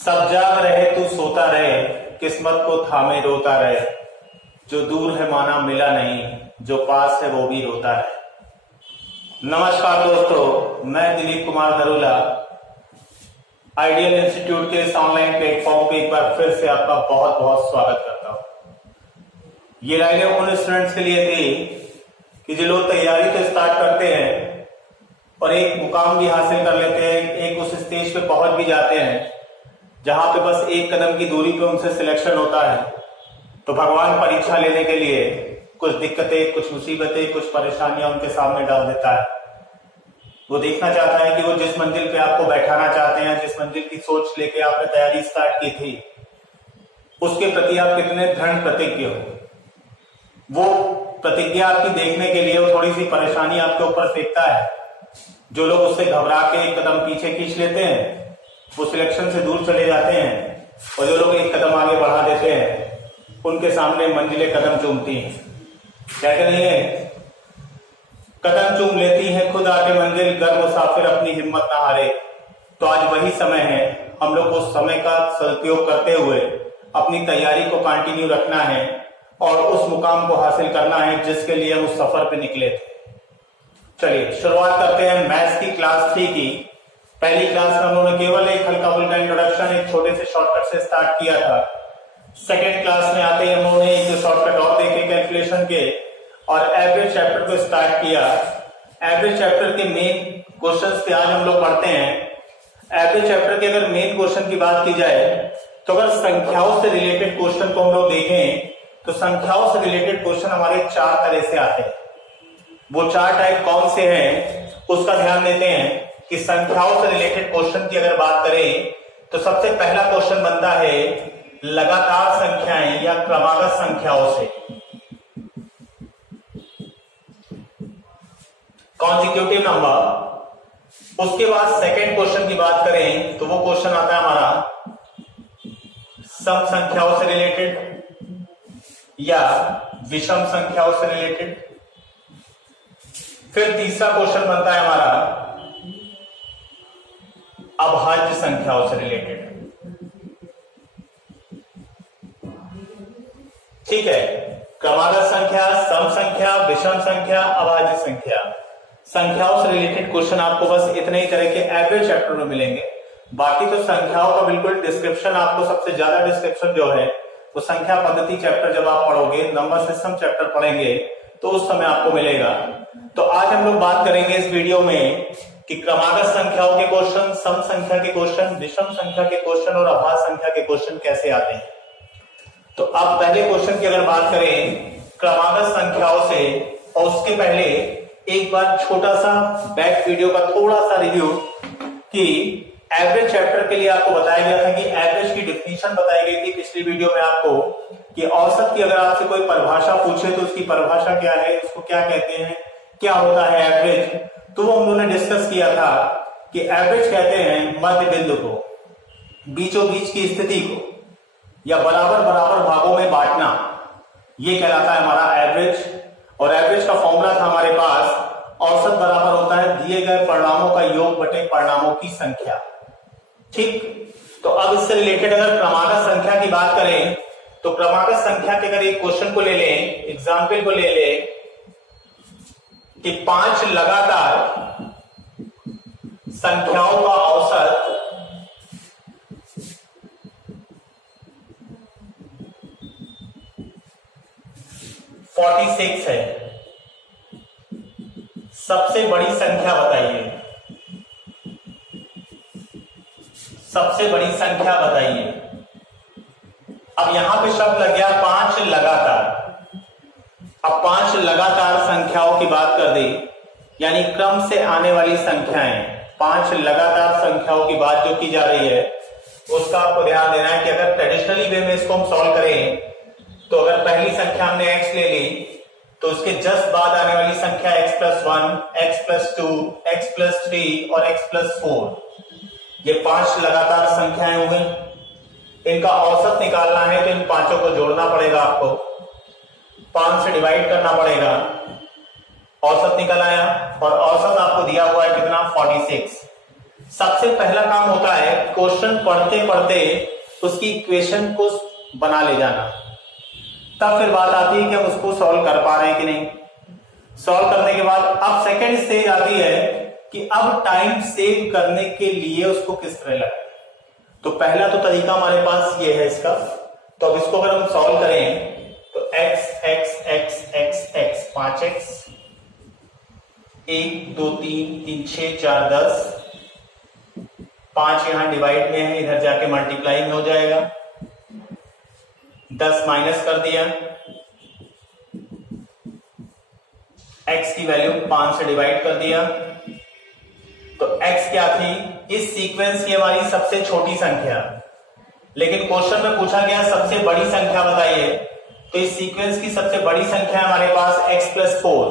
सब जाग रहे तू सोता रहे, किस्मत को थामे रोता रहे। जो दूर है माना मिला नहीं, जो पास है वो भी रोता रहे। नमस्कार दोस्तों, मैं दिलीप कुमार नरूला आइडियल इंस्टीट्यूट के इस ऑनलाइन प्लेटफॉर्म पे एक बार फिर से आपका बहुत बहुत स्वागत करता हूं। ये राइडें उन स्टूडेंट्स के लिए थी कि जो लोग तैयारी तो स्टार्ट करते हैं और एक मुकाम भी हासिल कर लेते हैं, एक उस स्टेज पे पहुंच भी जाते हैं जहां पे बस एक कदम की दूरी पे उनसे सिलेक्शन होता है। तो भगवान परीक्षा लेने के लिए कुछ दिक्कतें, कुछ मुसीबतें, कुछ परेशानियां उनके सामने डाल देता है। वो देखना चाहता है कि वो जिस मंजिल पे आपको बैठाना चाहते हैं, जिस मंजिल की सोच लेके आपने तैयारी स्टार्ट की थी, उसके प्रति आप कितने दृढ़ प्रतिज्ञ हो। वो प्रतिज्ञा आपकी देखने के लिए वो थोड़ी सी परेशानी आपके ऊपर फेंकता है। जो लोग उससे घबरा के एक कदम पीछे खींच लेते हैं वो सिलेक्शन से दूर चले जाते हैं, और जो लोग एक कदम आगे बढ़ा देते हैं उनके सामने मंजिलें कदम चूमती हैं। कहते नहीं है, कदम चूम लेती है खुद आके मंजिल, गर मुसाफिर अपनी हिम्मत ना हारे। तो आज वही समय है, हम लोग उस समय का सदुपयोग करते हुए अपनी तैयारी को कंटिन्यू रखना है और उस मुकाम को हासिल करना है जिसके लिए हम उस सफर पे निकले थे। चलिए शुरुआत करते हैं मैथ्स की क्लास 3 की। पहली क्लास में हम लोगों ने केवल एक हल्का फुल्का इंट्रोडक्शन एक छोटे से शॉर्टकट से स्टार्ट किया था। सेकेंड क्लास में आते ही हम लोगों ने एक शॉर्टकट और देखे कैलकुलेशन के और एवरेज चैप्टर को स्टार्ट किया। एवरेज चैप्टर के मेन क्वेश्चंस पे आज हम लोग पढ़ते हैं। एवरेज चैप्टर के अगर मेन क्वेश्चन की बात की जाए तो अगर संख्याओं से रिलेटेड क्वेश्चन को हम लोग देखें तो संख्याओं से रिलेटेड क्वेश्चन हमारे 4 तरह से आते हैं। वो 4 टाइप कौन से हैं उसका ध्यान देते हैं कि संख्याओं से रिलेटेड क्वेश्चन की अगर बात करें तो सबसे पहला क्वेश्चन बनता है लगातार संख्याएं या क्रमागत संख्याओं से। Consecutive number. उसके बाद सेकंड क्वेश्चन की बात करें तो वो क्वेश्चन आता है हमारा सम संख्याओं से रिलेटेड या विषम संख्याओं से रिलेटेड। फिर तीसरा क्वेश्चन बनता है हमारा अभाज्य संख्याओं से रिलेटेड। ठीक है, क्रमागत संख्या, सम संख्या, विषम संख्या, अभाज्य संख्या, संख्याओं से रिलेटेड क्वेश्चन आपको बस इतने ही तरह के एवरेज चैप्टर में मिलेंगे। बाकी तो संख्याओं का बिल्कुल डिस्क्रिप्शन, आपको सबसे ज्यादा डिस्क्रिप्शन जो है वो संख्या पद्धति चैप्टर जब आप पढ़ोगे, नंबर सिस्टम चैप्टर पढ़ेंगे तो उस समय आपको मिलेगा। तो आज हम लोग बात करेंगे इस वीडियो में कि क्रमागत संख्याओं के क्वेश्चन, सम संख्या के क्वेश्चन, विषम संख्या के क्वेश्चन और अभाज्य संख्या के क्वेश्चन कैसे आते हैं। तो अब पहले क्वेश्चन की अगर बात करें क्रमागत संख्याओं से, और उसके पहले एक बार छोटा सा बैक वीडियो का थोड़ा सा रिव्यू कि एवरेज चैप्टर के लिए आपको बताया गया था कि एवरेज की डिफिनीशन बताई गई थी पिछली वीडियो में आपको कि औसत की अगर आपसे कोई परिभाषा पूछे तो उसकी परिभाषा क्या है, उसको क्या कहते हैं, क्या होता है एवरेज। तो वो हम लोगों ने डिस्कस किया था कि एवरेज कहते हैं मध्य बिंदु को, बीचों बीच की स्थिति को, या बराबर बराबर भागों में बांटना, ये कहलाता है हमारा एवरेज। और एवरेज का फॉर्मूला था हमारे पास, औसत बराबर होता है दिए गए परिणामों का योग बटे परिणामों की संख्या। ठीक, तो अब इससे रिलेटेड अगर क्रमागत संख्या की बात करें तो क्रमागत संख्या के अगर एक क्वेश्चन को ले लें, एग्जाम्पल को ले लें कि 5 लगातार संख्याओं का औसत 46 है। सबसे बड़ी संख्या बताइए, सबसे बड़ी संख्या बताइए। अब यहां पे शब्द लग गया 5 लगातार। अब 5 लगातार संख्याओं की बात कर दी, यानी क्रम से आने वाली संख्याएं, 5 लगातार संख्याओं की बात जो की जा रही है उसका आपको ध्यान देना है कि अगर ट्रेडिशनली वे में इसको हम सॉल्व करें तो अगर पहली संख्या हमने x ले ली तो उसके जस्ट बाद आने वाली संख्या x+1, x+2, x+3 और x+4, ये 5 लगातार संख्याएं हो गई। इनका औसत निकालना है तो इन पांचों को जोड़ना पड़ेगा, आपको 5 से डिवाइड करना पड़ेगा, औसत निकल आया। और औसत आपको दिया हुआ है कितना, 46। सबसे पहला काम होता है क्वेश्चन पढ़ते पढ़ते उसकी इक्वेशन को बना ले जाना, तब फिर बात आती है कि हम उसको सॉल्व कर पा रहे हैं कि नहीं। सॉल्व करने के बाद अब सेकंड स्टेज आती है कि अब टाइम सेव करने के लिए उसको किस तरह लगाए। तो पहला तो तरीका हमारे पास ये है इसका, तो अब इसको अगर हम सॉल्व करें तो x x x x x 5x 1 2 3 3 6 4 10 5 यहां डिवाइड में है, इधर जाके मल्टीप्लाई में हो जाएगा। 10 माइनस कर दिया, x की वैल्यू 5 से डिवाइड कर दिया, तो x क्या थी, इस सीक्वेंस की हमारी सबसे छोटी संख्या, लेकिन क्वेश्चन में पूछा गया सबसे बड़ी संख्या बताइए, तो इस सीक्वेंस की सबसे बड़ी संख्या हमारे पास x + 4,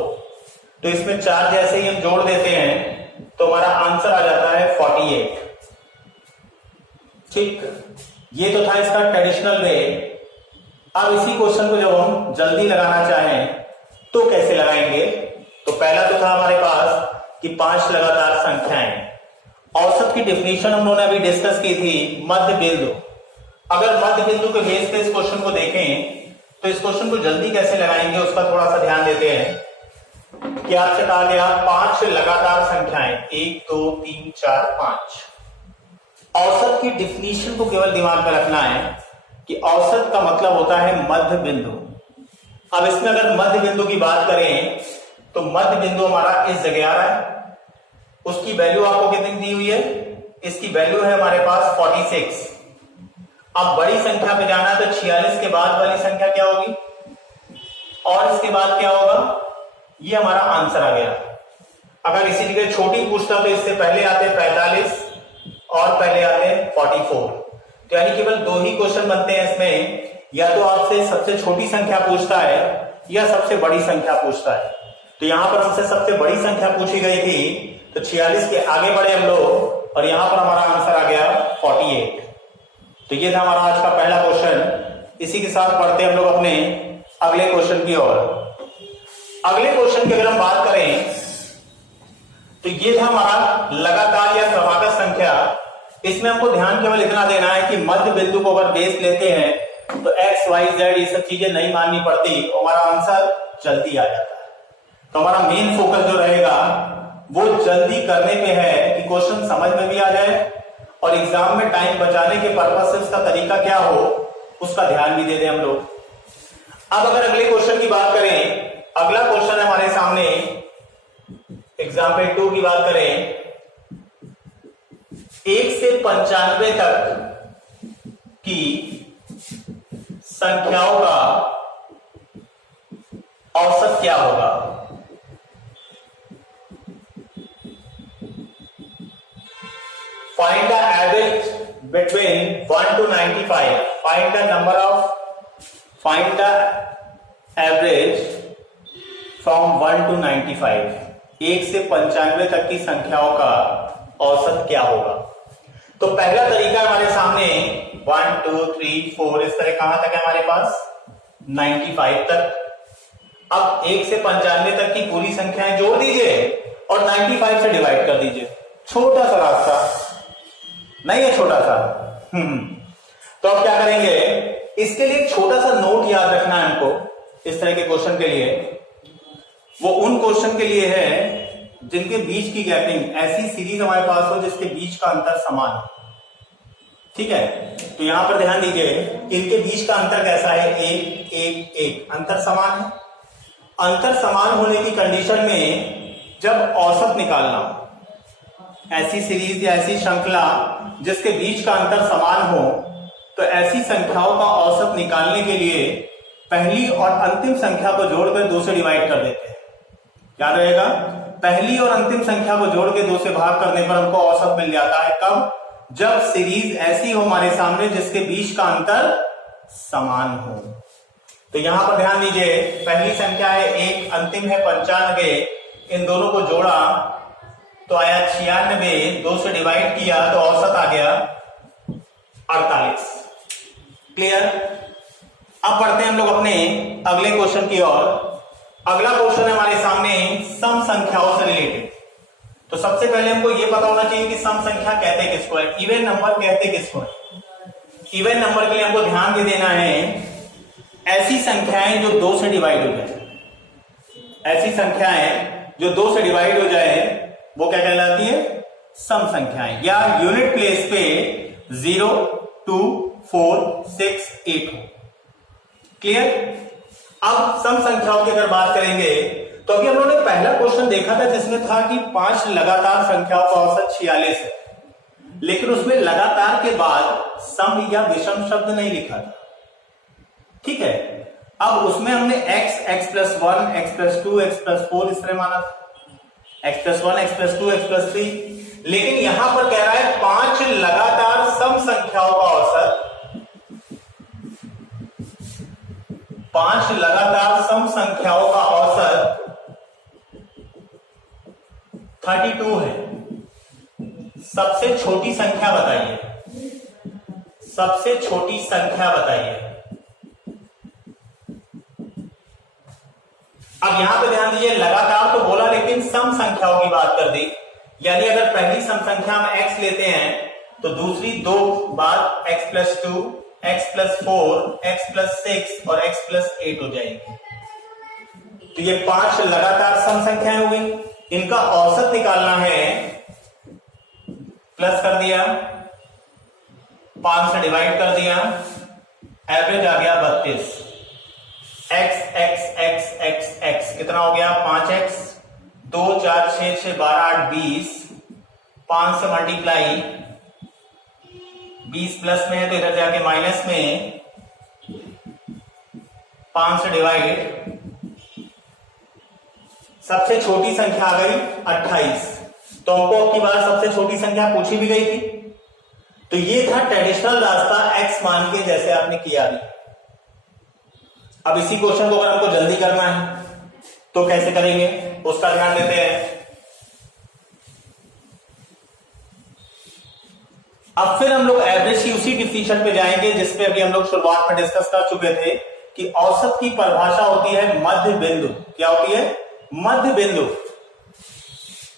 तो इसमें 4 जैसे ही हम जोड़ देते हैं तो हमारा आंसर आ जाता है 48। ठीक, ये तो था इसका ट्रेडिशनल वे। अब इसी क्वेश्चन को जब हम जल्दी लगाना चाहें तो कैसे लगाएंगे, तो पहला तो था हमारे पास कि 5 लगातार संख्याएं। औसत की डेफिनेशन हम लोगों ने अभी डिस्कस की थी, मध्य बिंदु। अगर मध्य बिंदु के बेस पे इस क्वेश्चन को देखें तो इस क्वेश्चन को जल्दी कैसे लगाएंगे उसका थोड़ा सा ध्यान देते हैं कि आपसे कहा गया 5 लगातार संख्याएं 1 2 3 4 5। औसत की डेफिनेशन को केवल दिमाग में रखना है कि औसत का मतलब होता है मध्य बिंदु। अब इसमें अगर मध्य बिंदु की बात करें तो मध्य बिंदु हमारा इस जगह आ रहा है, उसकी वैल्यू आपको कितनी दी हुई है, इसकी वैल्यू है हमारे पास 46। अब बड़ी संख्या पे जाना है तो 46 के बाद वाली संख्या क्या होगी और इसके बाद क्या होगा, ये हमारा आंसर आ गया। अगर इसी जगह छोटी पूछता तो इससे पहले आते 45 और पहले आते 44, तो यानी केवल 2 ही क्वेश्चन बनते हैं इसमें, या तो आपसे सबसे छोटी संख्या पूछता है या सबसे बड़ी संख्या पूछता है। तो यहां पर हमसे सबसे बड़ी संख्या पूछी गई थी, तो 46 के आगे बढ़े हम लोग और यहां पर हमारा आंसर आ गया 48। तो ये था हमारा आज का पहला क्वेश्चन। इसी के साथ बढ़ते हम लोग अपने अगले क्वेश्चन की ओर। अगले क्वेश्चन की अगर हम बात करें तो ये था हमारा लगातार या क्रमागत संख्या। इसमें हमको ध्यान केवल इतना देना है कि मध्य बिंदु को अगर बेस लेते हैं तो x y z ये सब चीजें नहीं माननी पड़ती, हमारा आंसर जल्दी आ जाता है। तो हमारा मेन फोकस जो रहेगा वो जल्दी करने पे है कि क्वेश्चन समझ में भी आ जाए और एग्जाम में टाइम बचाने के पर्पज से उसका तरीका क्या हो उसका ध्यान भी दे दें हम लोग। अब अगर अगले क्वेश्चन की बात करें, अगला क्वेश्चन है हमारे सामने एग्जाम्पल 2 की बात करें, 1 से 95 तक की संख्याओं का औसत क्या होगा। Find the average between 1 to 95. Find the average from 1 to 95. 1 से 95 तक की संख्याओं का औसत क्या होगा। तो पहला तरीका हमारे सामने 1 2 3 4 इस तरह कहां तक है हमारे पास 95 तक। अब 1 से 95 तक की पूरी संख्याएं जोड़ दीजिए और 95 से डिवाइड कर दीजिए। छोटा सा रास्ता नहीं है, छोटा सा। तो अब क्या करेंगे, इसके लिए छोटा सा नोट याद रखना है हमको इस तरह के क्वेश्चन के लिए। वो उन क्वेश्चन के लिए है जिनके बीच की गैपिंग, ऐसी सीरीज हमारे पास हो जिसके बीच का अंतर समान हो। ठीक है, तो यहां पर ध्यान दीजिए इनके बीच का अंतर कैसा है, 1 1 1, अंतर समान है। अंतर समान होने की कंडीशन में जब औसत निकालना, ऐसी सीरीज या ऐसी श्रृंखला जिसके बीच का अंतर समान हो, तो ऐसी संख्याओं का औसत निकालने के लिए पहली और अंतिम संख्या को जोड़कर 2 से डिवाइड कर देते हैं। याद रहेगा, पहली और अंतिम संख्या को जोड़ के 2 से भाग करने पर हमको औसत मिल जाता है। कब, जब सीरीज ऐसी हो हमारे सामने जिसके बीच का अंतर समान हो। तो यहां पर ध्यान दीजिए, पहली संख्या है 1, अंतिम है 95, इन दोनों को जोड़ा तो आया 96, 2 से डिवाइड किया तो औसत आ गया 48। क्लियर। अब बढ़ते हैं हम लोग अपने अगले क्वेश्चन की ओर। अगला क्वेश्चन है हमारे सामने सम संख्याओं से रिलेटेड। तो सबसे पहले हमको ये पता होना चाहिए कि सम संख्या कहते किसको है, इवन नंबर कहते किसको है। इवन नंबर के लिए हमको ध्यान दे देना है ऐसी संख्याएं जो 2 से डिवाइड हो जाए, ऐसी संख्याएं जो 2 से डिवाइड हो जाए वो क्या कहलाती है, सम संख्याएं, या यूनिट प्लेस पे 0, 2, 4, 6, 8 हो। क्लियर। अब सम संख्याओं की अगर बात करेंगे तो अभी हम लोगों ने पहला क्वेश्चन देखा था जिसमें था कि 5 लगातार संख्याओं का औसत 46 है, लेकिन उसमें लगातार के बाद सम या विषम शब्द नहीं लिखा था। ठीक है। अब उसमें हमने x, x+1, x+2, x+4 इस तरह माना था, x+1, x+2, x+3, लेकिन यहां पर कह रहा है 5 लगातार सम संख्याओं का औसत, 5 लगातार सम संख्याओं का औसत 32 है। सबसे छोटी संख्या बताइए, सबसे छोटी संख्या बताइए। अब यहां पे ध्यान दीजिए, लगातार तो बोला लेकिन सम संख्याओं की बात कर दी, यानी अगर पहली सम संख्या में x लेते हैं तो दूसरी दो बाद x+2, x+4, x+6 और x+8 हो जाएगी। तो ये 5 लगातार सम संख्याएं हो गई, इनका औसत निकालना है, प्लस कर दिया, 5 से डिवाइड कर दिया, एवरेज आ गया 32। x x x x x कितना हो गया, 5x, 2 4 6 6 12 8 20, 5 से मल्टीप्लाई, 20 प्लस में है तो इधर जाके माइनस में, 5 से डिवाइड, सबसे छोटी संख्या आ गई 28। तो हमको अब की बार सबसे छोटी संख्या पूछी भी गई थी, तो ये था ट्रेडिशनल रास्ता x मान के जैसे आपने किया भी। अब इसी क्वेश्चन को अगर हमको जल्दी करना है तो कैसे करेंगे उसका ध्यान देते हैं। अब फिर हम लोग एवरेज की उसी डिफिनीशन पे जाएंगे जिसपे अभी हम लोग शुरुआत में डिस्कस कर चुके थे कि औसत की परिभाषा होती है मध्य बिंदु। क्या होती है, मध्य बिंदु।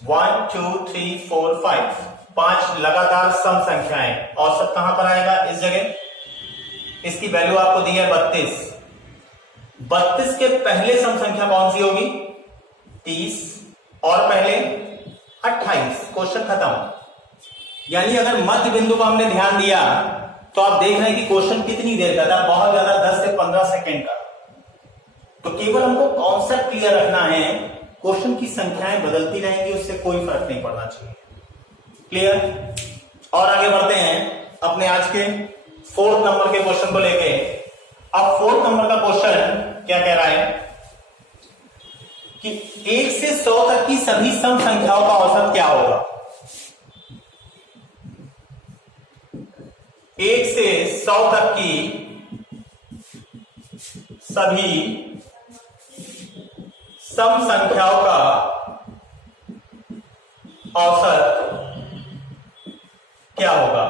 1 2 3 4 5, 5 लगातार सम संख्याएं, औसत कहां पर आएगा, इस जगह। इसकी वैल्यू आपको दी है 32। 32 के पहले सम संख्या कौन सी होगी, 30, और पहले 28। क्वेश्चन खत्म। यानी अगर मध्य बिंदु को हमने ध्यान दिया तो आप देख रहे हैं कि क्वेश्चन कितनी देर का था, बहुत ज्यादा, 10 से 15 सेकेंड का। तो केवल हमको कॉन्सेप्ट क्लियर रखना है, क्वेश्चन की संख्याएं बदलती रहेंगी, उससे कोई फर्क नहीं पड़ना चाहिए। क्लियर। और आगे बढ़ते हैं अपने आज के 4th नंबर के क्वेश्चन को लेके। अब 4th नंबर का क्वेश्चन क्या कह रहा है कि 1 से 100 तक की सभी सम संख्याओं का औसत क्या होगा। 1 से 100 तक की सभी सम संख्याओं का औसत क्या होगा।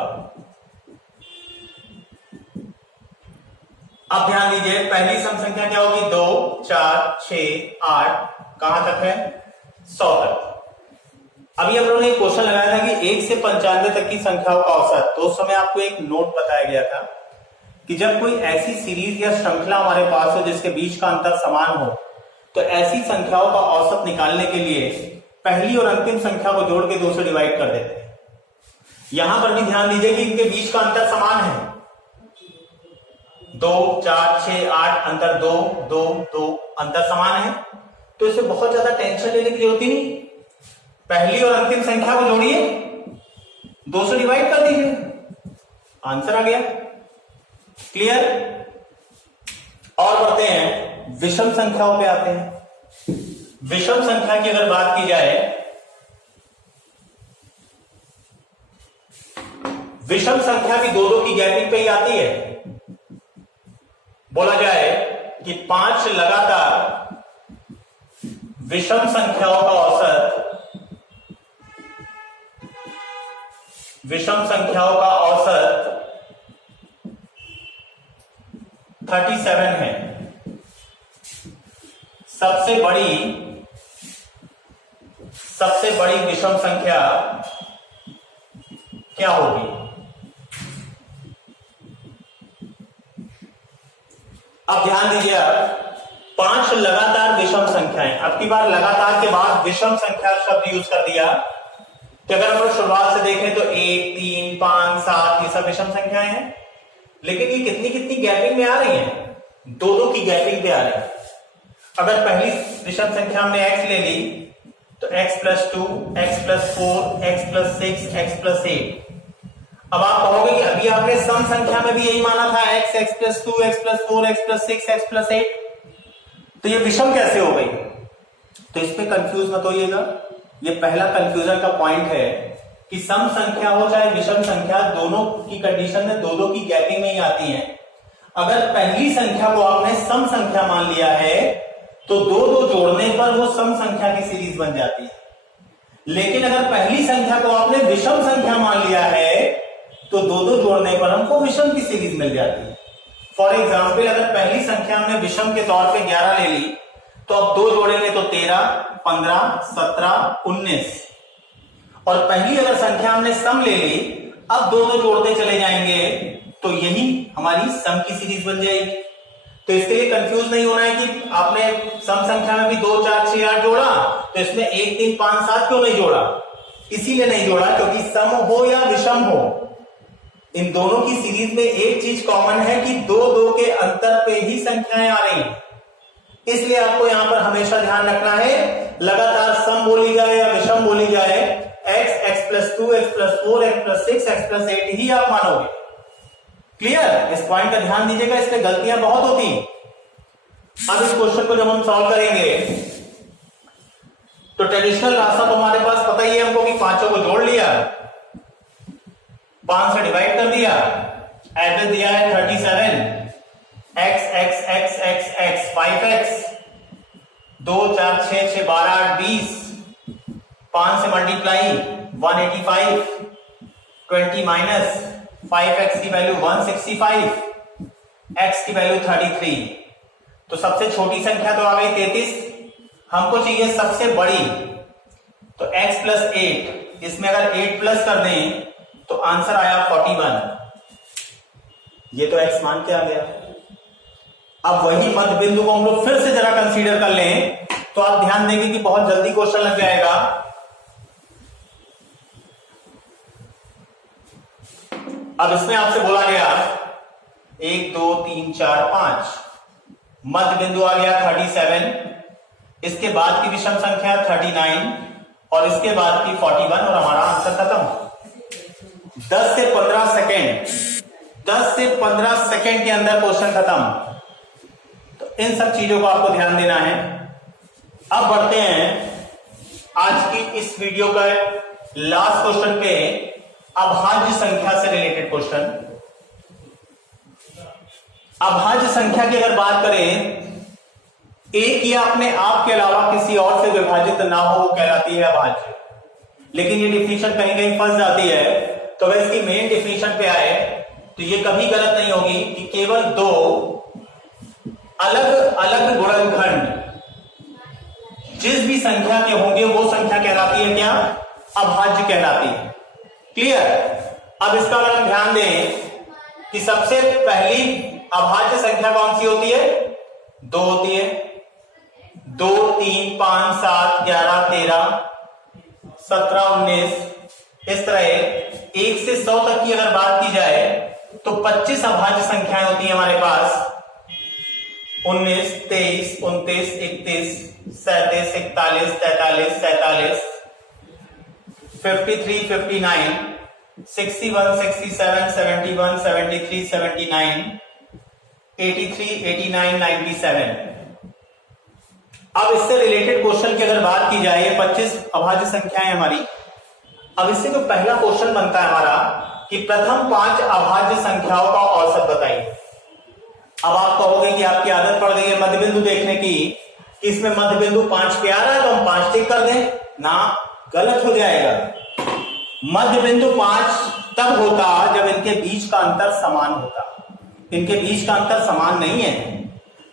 अब ध्यान दीजिए, पहली सम संख्या क्या होगी, 2 4 6 8, कहां तक है, 100 तक। अभी हम लोगों ने एक क्वेश्चन लगाया था कि 1 से 95 तक की संख्याओं का औसत, तो उस समय आपको एक नोट बताया गया था कि जब कोई ऐसी सीरीज या श्रृंखला हमारे पास हो जिसके बीच का अंतर समान हो, तो ऐसी संख्याओं का औसत निकालने के लिए पहली और अंतिम संख्या को जोड़ के 2 से डिवाइड कर देते हैं। यहां पर भी ध्यान दीजिए कि इनके बीच का अंतर समान है, 2 4 6 8, अंतर 2 2 2, अंतर समान है, तो इसे बहुत ज्यादा टेंशन लेने की जरूरत ही नहीं। पहली और अंतिम संख्या को जोड़िए, 2 से डिवाइड कर दीजिए, आंसर आ गया। क्लियर। और बढ़ते हैं विषम संख्याओं पे आते हैं। विषम संख्या की अगर बात की जाए, विषम संख्या भी 2 की गैपिंग पे ही आती है। बोला जाए कि 5 लगातार विषम संख्याओं का औसत, विषम संख्याओं का औसत 37 है। सबसे बड़ी सबसे बड़ी विषम संख्या क्या होगी? अब ध्यान दीजिए, 5 लगातार विषम संख्याएं। अब की बार लगातार के बाद विषम संख्या शब्द यूज कर दिया कि अगर हम शुरुआत से देखें तो 1, 3, 5, 7 ये सब विषम संख्याएं हैं, लेकिन ये कितनी कितनी गैपिंग में आ रही हैं? 2-2 की गैपिंग पे आ रही है। अगर पहली विषम संख्या हमने x ले ली तो x + 2, x + 4, x + 6, x + 8। अब आप कहोगे कि अभी आपने सम संख्या में भी यही माना था x + 2, x + 4, x + 6, x + 8, तो ये विषम कैसे हो गई? तो इस पे कंफ्यूज मत होइएगा। ये पहला कंफ्यूजन का पॉइंट है कि सम संख्या हो चाहे विषम संख्या, दोनों की कंडीशन में 2-2 की गैपिंग में ही आती है। अगर पहली संख्या को आपने सम संख्या मान लिया है तो 2-2 जोड़ने पर वो सम संख्या की सीरीज बन जाती है, लेकिन अगर पहली संख्या को आपने विषम संख्या मान लिया है तो 2-2 जोड़ने पर हमको विषम की सीरीज मिल जाती है। फॉर एग्जाम्पल, अगर पहली संख्या हमने विषम के तौर पे 11 ले ली तो अब 2 जोड़ेंगे तो 13, 15, 17, 19, और पहली अगर संख्या हमने सम ले ली, अब 2-2 जोड़ते चले जाएंगे तो यही हमारी सम की सीरीज बन जाएगी। तो इसके लिए कंफ्यूज नहीं होना है कि आपने सम संख्या में भी 2, 4, 6, 8 जोड़ा तो इसमें 1, 3, 5, 7 क्यों नहीं जोड़ा? इसीलिए नहीं जोड़ा क्योंकि सम हो या विषम हो, इन दोनों की सीरीज में एक चीज कॉमन है कि 2-2 के अंतर पे ही संख्याएं आ रही हैं। इसलिए आपको यहां पर हमेशा ध्यान रखना है, लगातार सम बोली जाए या विषम बोली जाए, x + 2, x + 4, x + 6, x + 8 ही आप मानोगे। क्लियर? इस पॉइंट का ध्यान दीजिएगा, इसमें गलतियां बहुत होती हैं। अब इस क्वेश्चन को जब हम सॉल्व करेंगे तो ट्रेडिशनल रास्ता तो हमारे पास पता ही है हमको कि 5 को जोड़ लिया, 5 से डिवाइड कर दिया, एवरेज दिया है 37, x 5x, 2, 4, 6, 6, 12, 8, 20, 5 से मल्टीप्लाई 185, 20 माइनस 5x की वैल्यू 165, x की वैल्यू 33। तो सबसे छोटी संख्या तो आ गई 33, हमको चाहिए सबसे बड़ी, तो x + 8, इसमें अगर 8 प्लस कर दें तो आंसर आया 41। ये तो x मान के आ गया। अब वही मध्य बिंदु को हम लोग फिर से जरा कंसीडर कर लें तो आप ध्यान देंगे कि बहुत जल्दी क्वेश्चन लग जाएगा। अब इसमें आपसे बोला गया 1, 2, 3, 4, 5, मध्य बिंदु आ गया 37, इसके बाद की विषम संख्या 39 और इसके बाद की 41 और हमारा आंसर खत्म। 10 से 15 सेकंड के अंदर क्वेश्चन खत्म। तो इन सब चीजों को आपको ध्यान देना है। अब बढ़ते हैं आज की इस वीडियो का लास्ट क्वेश्चन पे, अभाज्य संख्या से रिलेटेड क्वेश्चन। अभाज्य संख्या की अगर बात करें, एक या अपने आप के अलावा किसी और से विभाजित ना हो वो कहलाती है अभाज्य। लेकिन ये डिफिनीशन कहीं कहीं फंस जाती है, तो अगर इसकी मेन डिफिनीशन पे आए तो ये कभी गलत नहीं होगी कि केवल 2 अलग अलग गुणनखंड जिस भी संख्या के होंगे वो संख्या कहलाती है क्या? अभाज्य कहलाती है। क्लियर? अब इसका अगर हम ध्यान दें कि सबसे पहली अभाज्य संख्या कौन सी होती है? 2 होती है। 2, 3, 5, 7, 11, 13, 17, 19, इस तरह 1 से 100 तक की अगर बात की जाए तो 25 अभाज्य संख्याएं होती है हमारे पास। 19, 23, 29, 31, 37, 41, 43, 47, 53, 59, 61, 67, 71, 73, 79, 83, 89, 97। अब इससे रिलेटेड क्वेश्चन की अगर बात की जाए, 25 अभाज्य संख्याएं हमारी। अब इससे जो पहला क्वेश्चन बनता है हमारा कि प्रथम 5 अभाज्य संख्याओं का औसत बताइए। अब आप कहोगे कि आपकी आदत पड़ गई है मध्य बिंदु देखने की, कि इसमें मध्य बिंदु 5 पे आ रहा है तो हम 5 टिक कर दें ना, गलत हो जाएगा। मध्य बिंदु 5 तब होता जब इनके बीच का अंतर समान होता। इनके बीच का अंतर समान नहीं है।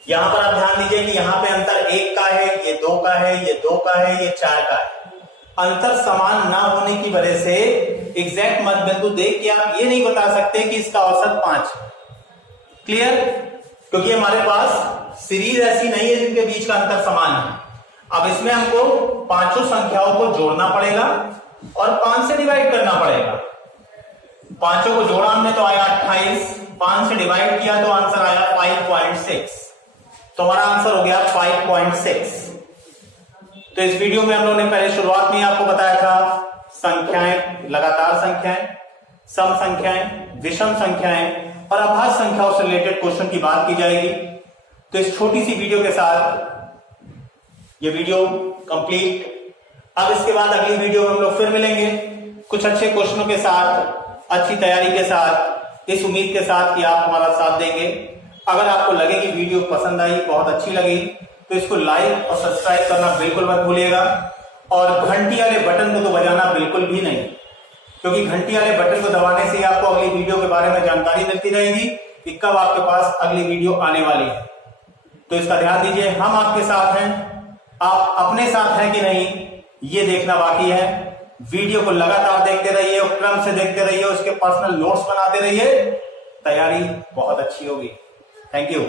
यहां पर आप ध्यान दीजिए कि यहां पे अंतर 1 का है, ये 2 का है, ये 2 का है, ये 4 का है। अंतर समान ना होने की वजह से एग्जैक्ट मध्य बिंदु देख के आप ये नहीं बता सकते कि इसका औसत 5। क्लियर? क्योंकि हमारे पास सीरीज ऐसी नहीं है जिनके बीच का अंतर समान है। अब इसमें हमको पांचों संख्याओं को जोड़ना पड़ेगा और 5 से डिवाइड करना पड़ेगा। पांचों को जोड़ा हमने तो आया 28, 5 से डिवाइड किया तो आंसर आया 5.6। तो हमारा आंसर हो गया 5.6। तो इस वीडियो में हम लोगों ने पहले शुरुआत में आपको बताया था संख्याएं, लगातार संख्याएं, सम संख्याएं, विषम संख्याएं और अभाज्य संख्याओं से रिलेटेड क्वेश्चन की बात की जाएगी। तो इस छोटी सी वीडियो के साथ ये वीडियो कंप्लीट। अब इसके बाद अगली वीडियो में हम लोग फिर मिलेंगे कुछ अच्छे क्वेश्चनों के साथ, अच्छी तैयारी के साथ, इस उम्मीद के साथ कि आप हमारा साथ देंगे। अगर आपको लगे कि वीडियो पसंद आई, बहुत अच्छी लगी, तो इसको लाइक और सब्सक्राइब करना बिल्कुल मत भूलिएगा और घंटी वाले बटन को तो बजाना बिल्कुल भी नहीं, क्योंकि घंटी वाले बटन को दबाने से ही आपको अगली वीडियो के बारे में जानकारी मिलती रहेगी कि कब आपके पास अगली वीडियो आने वाली है। तो इसका ध्यान दीजिए, हम आपके साथ हैं, आप अपने साथ हैं कि नहीं ये देखना बाकी है। वीडियो को लगातार देखते रहिए और क्रम से देखते रहिए, उसके पर्सनल नोट्स बनाते रहिए, तैयारी बहुत अच्छी होगी। Thank you.